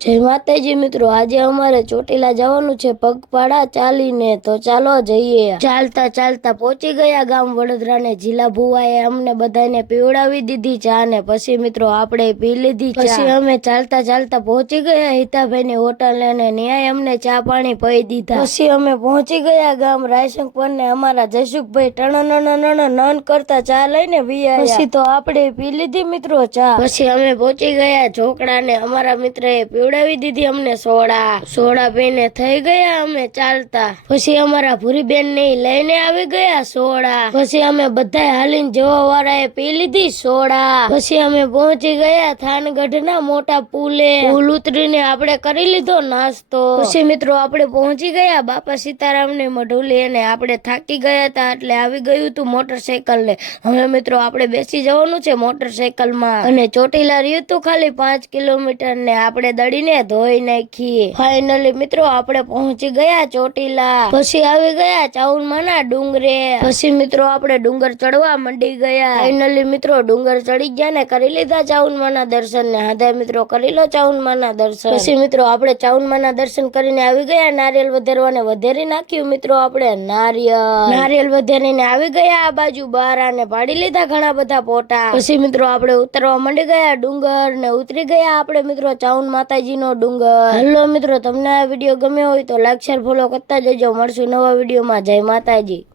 જય માતાજી મિત્રો, આજે અમારે ચોટીલા જવાનું છે પગપાળા ચાલીને, તો ચાલો જઈએ। ચાલતા ચાલતા પહોંચી ગયા ગામ વડોદરાને। જીલા ભુવાએ અમને બધાને પીવડાવી દીધી ચા ને પછી મિત્રો આપણે પી લીધી ચા। પછી અમે ચાલતા ચાલતા પહોંચી ગયા હિતાભાઈની હોટલ અને ન્યાય અમને ચા પાણી પી દીધા। પછી અમે પહોંચી ગયા ગામ રાયશંકર ને અમારા જયસુખભાઈ ટણ કરતા ચા લઈને વિયા। પછી તો આપણે પી લીધી મિત્રો ચા। પછી અમે પહોંચી ગયા ઢોકળા ને અમારા મિત્રએ પીવડાવી દીધી અમને સોડા પીને થઈ ગયા અમે ચાલતા। પછી અમારા ભૂરીબેન ને લઈને આવી ગયા સોડા। પછી અમે બધા હાલીને જવા વાળાએ પી લીધી સોડા। પછી અમે પહોંચી ગયા થાનગઢ ના મોટા પુલ ઉતરીને આપણે કરી લીધો નાસ્તો। પછી મિત્રો આપણે પહોંચી ગયા બાપા સીતારામ ને મઢુલી અને આપણે થાકી ગયા હતા એટલે આવી ગયું હતું મોટરસાયકલ ને। હવે મિત્રો આપણે બેસી જવાનું છે મોટરસાયકલ માં અને ચોટીલા રહ્યું હતું ખાલી 5 કિલોમીટર ને આપણે દડીને ધોઈ નાખી। ફાઇનલી મિત્રો આપણે પહોંચી ગયા ચોટીલા। પછી આવી ગયા ચાઉનમાના ડુંગરે। પછી મિત્રો આપણે ડુંગર ચડવા મંડી ગયા। ફાઇનલી મિત્રો ડુંગર ચડી ગયા ને કરી લીધા ચાઉનમાના દર્શન ને હાથે મિત્રો કરી લો ચાઉનમાના દર્શન। પછી મિત્રો આપણે ચાઉનમાના દર્શન કરીને આવી ગયા નારિયેલ વધેરવાને વધેરી નાખ્યું મિત્રો આપણે નારિયેલ વધેરીને આવી ગયા આ બાજુ બારાને પાડી લીધા ઘણા બધા ફોટા। પછી મિત્રો આપણે ઉતરવા મંડી ગયા ડુંગર ને ઉતરી ગયા આપણે મિત્રો ચાઉન માતાજી નો ડુંગર। હેલો મિત્રો, તમને આ વિડીયો ગમ્યો હોય તો લાઈક શેર ફોલો કરતા જજો। મળશું નવા વિડીયોમાં। જય માતાજી।